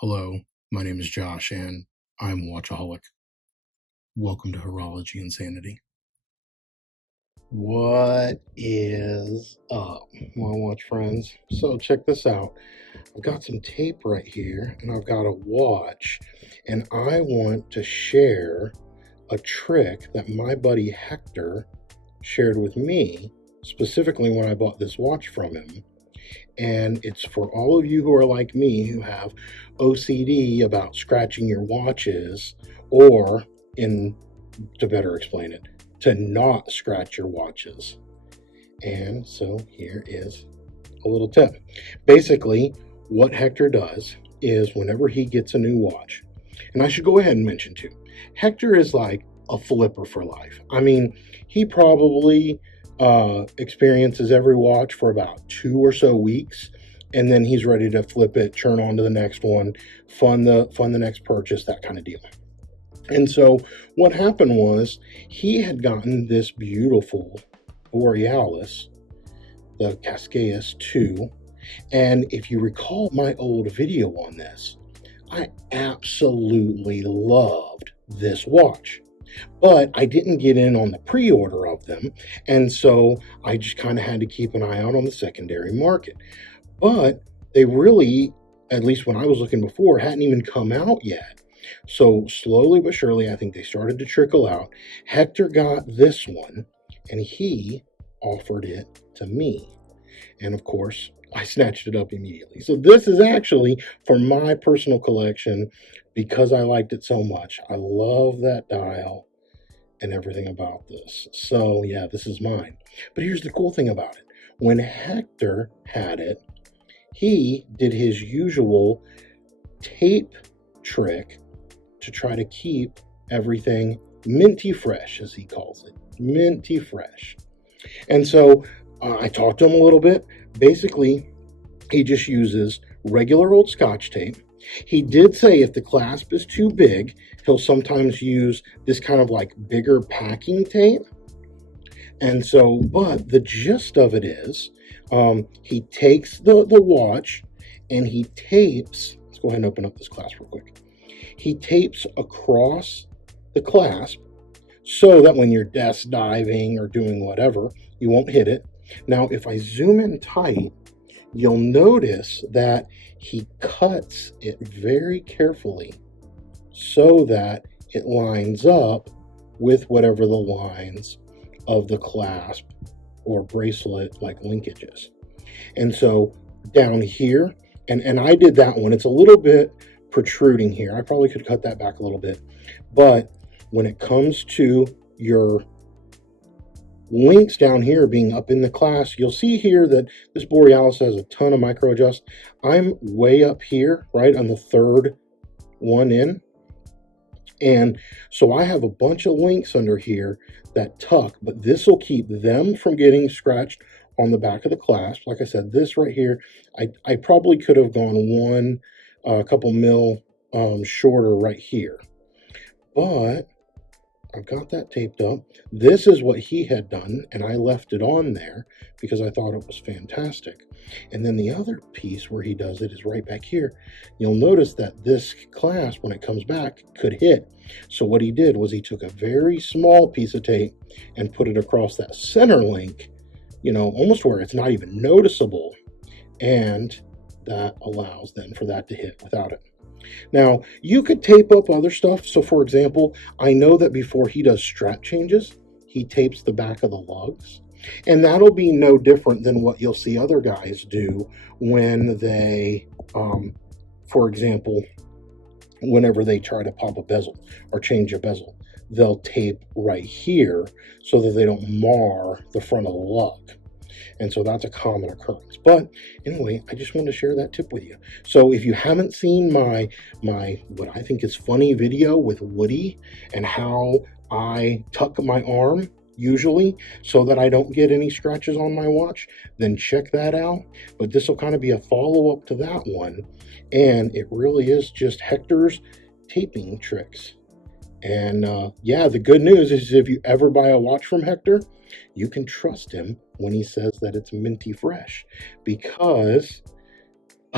Hello, my name is Josh, and I'm a watchaholic. Welcome to Horology Insanity. What is up, my watch friends? So check this out. I've got some tape right here, and I've got a watch, and I want to share a trick that my buddy Hector shared with me, specifically when I bought this watch from him. And it's for all of you who are like me, who have OCD about scratching your watches, or, to better explain it, to not scratch your watches. And so here is a little tip. Basically, what Hector does is whenever he gets a new watch, and I should go ahead and mention too, Hector is like a flipper for life. I mean, he probably experiences every watch for about 2 or so weeks, and then he's ready to flip it, turn on to the next one, fund the next purchase, that kind of deal. And so what happened was he had gotten this beautiful Borealis, the Cascaeus 2, and if you recall my old video on this, I absolutely loved this watch. But I didn't get in on the pre-order of them, and so I just kind of had to keep an eye out on the secondary market. But they really, at least when I was looking before, hadn't even come out yet. So slowly but surely, I think they started to trickle out. Hector got this one, and he offered it to me. And of course, I snatched it up immediately. So this is actually for my personal collection because I liked it so much. I love that dial and everything about this. So yeah, this is mine. But here's the cool thing about it. When Hector had it, he did his usual tape trick to try to keep everything minty fresh, as he calls it. Minty fresh. And so I talked to him a little bit. Basically, he just uses regular old Scotch tape. He did say if the clasp is too big, he'll sometimes use this kind of like bigger packing tape. And so, but the gist of it is, he takes the watch and he tapes, let's go ahead and open up this clasp real quick. He tapes across the clasp so that when you're desk diving or doing whatever, you won't hit it. Now, if I zoom in tight, you'll notice that he cuts it very carefully so that it lines up with whatever the lines of the clasp or bracelet like linkages. And so down here, and I did that one, it's a little bit protruding here. I probably could cut that back a little bit. But when it comes to your links down here being up in the class, you'll see here that this Borealis has a ton of micro adjust. I'm way up here, right on the third one in. And so I have a bunch of links under here that tuck, but this will keep them from getting scratched on the back of the clasp. Like I said, this right here, I probably could have gone a couple mil shorter right here. But I've got that taped up. This is what he had done, and I left it on there because I thought it was fantastic. And then the other piece where he does it is right back here. You'll notice that this clasp, when it comes back, could hit. So what he did was he took a very small piece of tape and put it across that center link, almost where it's not even noticeable. And that allows then for that to hit without it. Now, you could tape up other stuff. So, for example, I know that before he does strap changes, he tapes the back of the lugs. And that'll be no different than what you'll see other guys do when they, for example, whenever they try to pop a bezel or change a bezel, they'll tape right here so that they don't mar the front of the lug. And so that's a common occurrence. But anyway, I just wanted to share that tip with you. So if you haven't seen my what I think is funny video with Woody and how I tuck my arm usually so that I don't get any scratches on my watch, then check that out. But this will kind of be a follow-up to that one. And it really is just Hector's taping tricks. And yeah, the good news is if you ever buy a watch from Hector, you can trust him when he says that it's minty fresh, because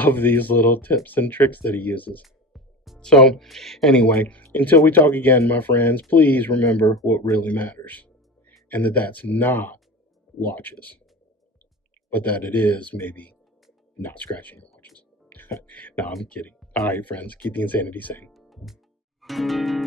of these little tips and tricks that he uses. So, anyway, until we talk again, my friends, please remember what really matters, and that's not watches, but that it is maybe not scratching your watches. No, I'm kidding. All right, friends, keep the insanity sane.